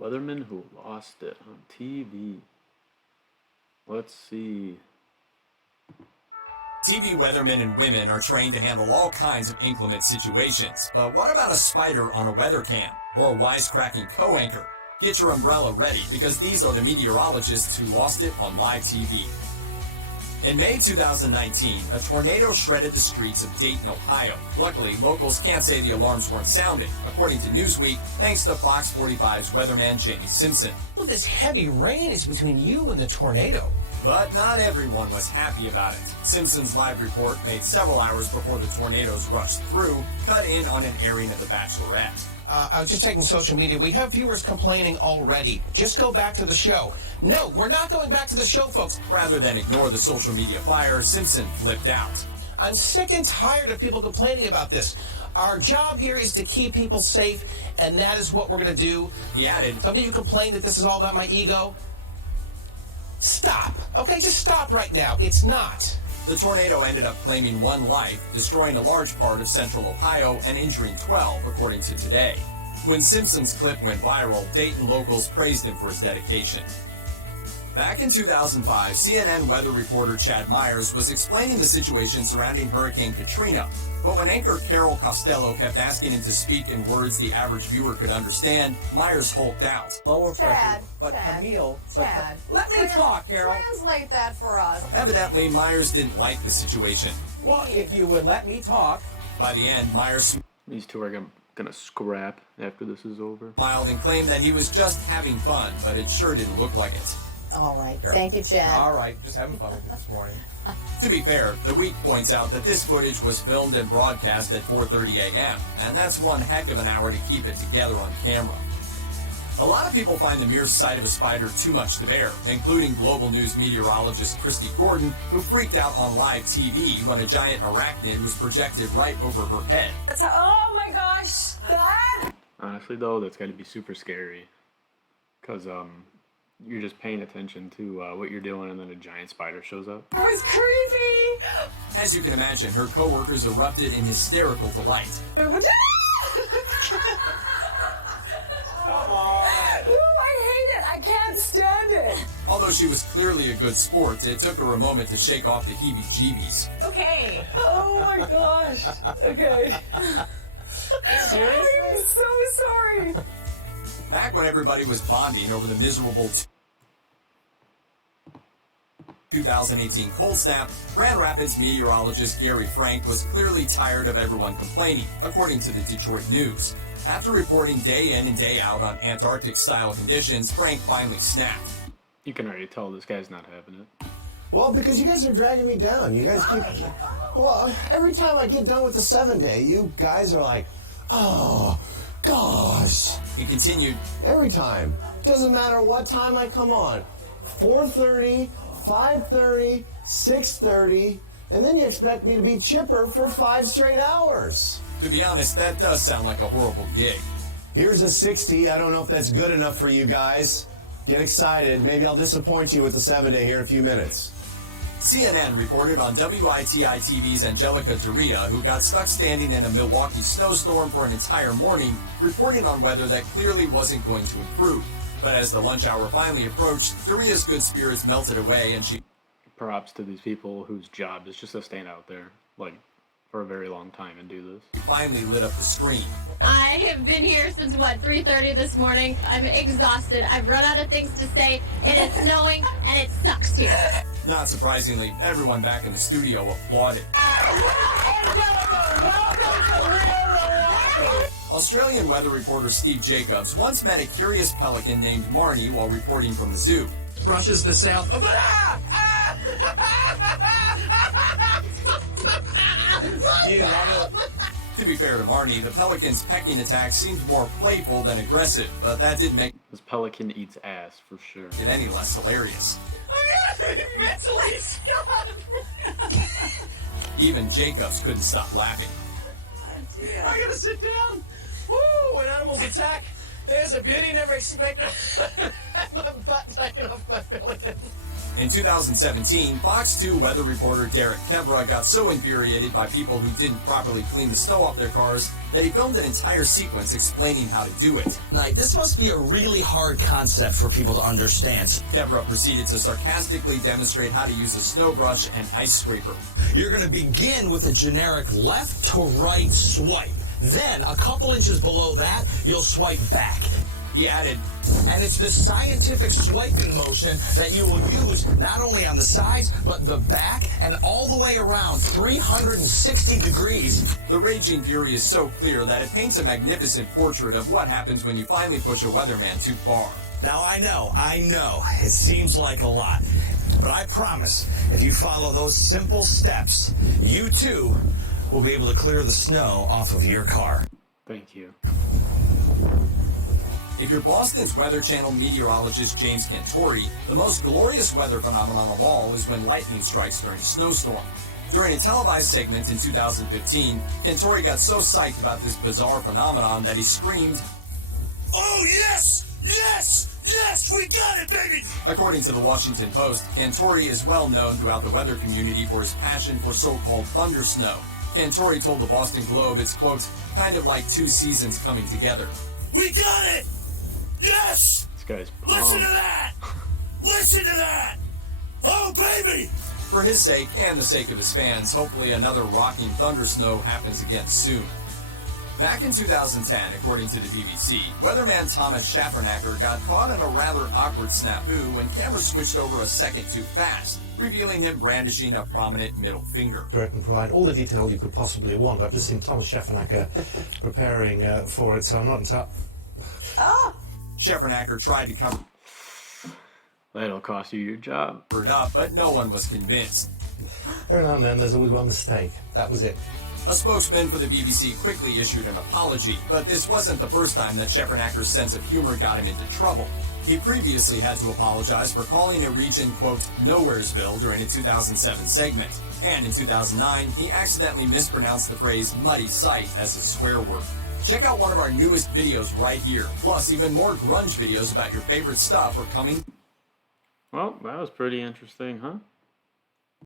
Weathermen who lost it on TV. Let's see. TV weathermen and women are trained to handle all kinds of inclement situations. But what about a spider on a weather cam? Or a wisecracking co-anchor? Get your umbrella ready, because these are the meteorologists who lost it on live TV. In May 2019, a tornado shredded the streets of Dayton, Ohio. Luckily, locals can't say the alarms weren't sounded, according to Newsweek, thanks to Fox 45's weatherman Jamie Simpson. Well, this heavy rain is between you and the tornado. But not everyone was happy about it. Simpson's live report, made several hours before the tornadoes rushed through, cut in on an airing of The Bachelorette. I was just checking social media. We have viewers complaining already. Just go back to the show. No, we're not going back to the show, folks. Rather than ignore the social media fire, Simpson flipped out. I'm sick and tired of people complaining about this. Our job here is to keep people safe, and that is what we're going to do. He added, some of you complain that this is all about my ego. Stop. Okay, just stop right now. It's not. The tornado ended up claiming one life, destroying a large part of central Ohio and injuring 12, according to Today. When Simpson's clip went viral, Dayton locals praised him for his dedication. Back in 2005, CNN weather reporter Chad Myers was explaining the situation surrounding Hurricane Katrina. But when anchor Carol Costello kept asking him to speak in words the average viewer could understand, Myers hulked out. Lower Chad, pressure, but Chad, Camille... Chad, let me talk, Carol. Translate that for us. Evidently, Myers didn't like the situation. Well, if you would let me talk... By the end, Myers... These two are gonna scrap after this is over. Smiled and claimed that he was just having fun, but it sure didn't look like it. All right. Thank you, Chad. All right. Just having fun with it this morning. To be fair, The Week points out that this footage was filmed and broadcast at 4:30 a.m., and that's one heck of an hour to keep it together on camera. A lot of people find the mere sight of a spider too much to bear, including Global News meteorologist Christy Gordon, who freaked out on live TV when a giant arachnid was projected right over her head. Oh my gosh, that! Honestly, though, that's gotta be super scary. Because, you're just paying attention to what you're doing, and then a giant spider shows up. It was creepy! As you can imagine, her coworkers erupted in hysterical delight. Come on! No, I hate it! I can't stand it! Although she was clearly a good sport, it took her a moment to shake off the heebie-jeebies. Okay. Oh my gosh. Okay. Seriously? I'm so sorry. Back when everybody was bonding over the miserable 2018 cold snap, Grand Rapids meteorologist Gary Frank was clearly tired of everyone complaining, according to the Detroit News. After reporting day in and day out on Antarctic-style conditions, Frank finally snapped. You can already tell this guy's not having it. Well, because you guys are dragging me down. You guys keep... Well, every time I get done with the 7-day, you guys are like, oh, gosh. He continued, every time. Doesn't matter what time I come on. 4:30, 5:30, 6:30, and then you expect me to be chipper for 5 straight hours. To be honest, that does sound like a horrible gig. Here's a 60. I don't know if that's good enough for you guys. Get excited. Maybe I'll disappoint you with the 7-day here in a few minutes. CNN reported on WITI-TV's Angelica Doria, who got stuck standing in a Milwaukee snowstorm for an entire morning, reporting on weather that clearly wasn't going to improve. But as the lunch hour finally approached, Doria's good spirits melted away, and she... Props to these people whose job is just to stand out there, like, for a very long time and do this. Finally lit up the screen. I have been here since, 3:30 this morning. I'm exhausted. I've run out of things to say. It is snowing, and it sucks here. Not surprisingly, everyone back in the studio applauded. Angelica, welcome to Real Milwaukee! Australian weather reporter Steve Jacobs once met a curious pelican named Marnie while reporting from the zoo. Brushes the south of You love it. To be fair to Marnie, the pelican's pecking attack seemed more playful than aggressive, but that didn't make This pelican eats ass, for sure. it any less hilarious. Mentally stuck! Even Jacobs couldn't stop laughing. I gotta sit down. Woo! When animals attack, there's a beauty never expected. My butt taken off my pelican. In 2017, Fox 2 weather reporter Derek Kevra got so infuriated by people who didn't properly clean the snow off their cars that he filmed an entire sequence explaining how to do it. Night, this must be a really hard concept for people to understand. Kevra proceeded to sarcastically demonstrate how to use a snow brush and ice scraper. You're going to begin with a generic left to right swipe. Then, a couple inches below that, you'll swipe back. He added, And it's this scientific swiping motion that you will use not only on the sides, but the back and all the way around 360 degrees. the raging fury is so clear that it paints a magnificent portrait of what happens when you finally push a weatherman too far. Now, I know, it seems like a lot. But I promise, if you follow those simple steps, you too will be able to clear the snow off of your car. Thank you. If you're Boston's Weather Channel meteorologist James Cantori, the most glorious weather phenomenon of all is when lightning strikes during a snowstorm. During a televised segment in 2015, Cantori got so psyched about this bizarre phenomenon that he screamed, Oh, yes! Yes! Yes! We got it, baby! According to the Washington Post, Cantori is well known throughout the weather community for his passion for so-called thunder snow. Cantori told the Boston Globe it's, quote, kind of like two seasons coming together. We got it! Yes! This guy's Listen to pumped. that! Listen to that! Oh, baby! For his sake and the sake of his fans, hopefully another rocking thunder snow happens again soon. Back in 2010, according to the BBC, weatherman Thomas Schaffernacker got caught in a rather awkward snafu when cameras switched over a second too fast, revealing him brandishing a prominent middle finger. I can provide all the detail you could possibly want. I've just seen Thomas Schaffernacker preparing for it, so I'm not entirely... Schaffernacker tried to cover That'll cost you your job. it up, but no one was convinced. Every now and then there's always one mistake. That was it. A spokesman for the BBC quickly issued an apology, but this wasn't the first time that Scheffernacker's sense of humor got him into trouble. He previously had to apologize for calling a region, quote, Nowheresville during a 2007 segment. And in 2009, he accidentally mispronounced the phrase muddy sight as a swear word. Check out one of our newest videos right here. Plus, even more grunge videos about your favorite stuff are coming. Well, that was pretty interesting, huh?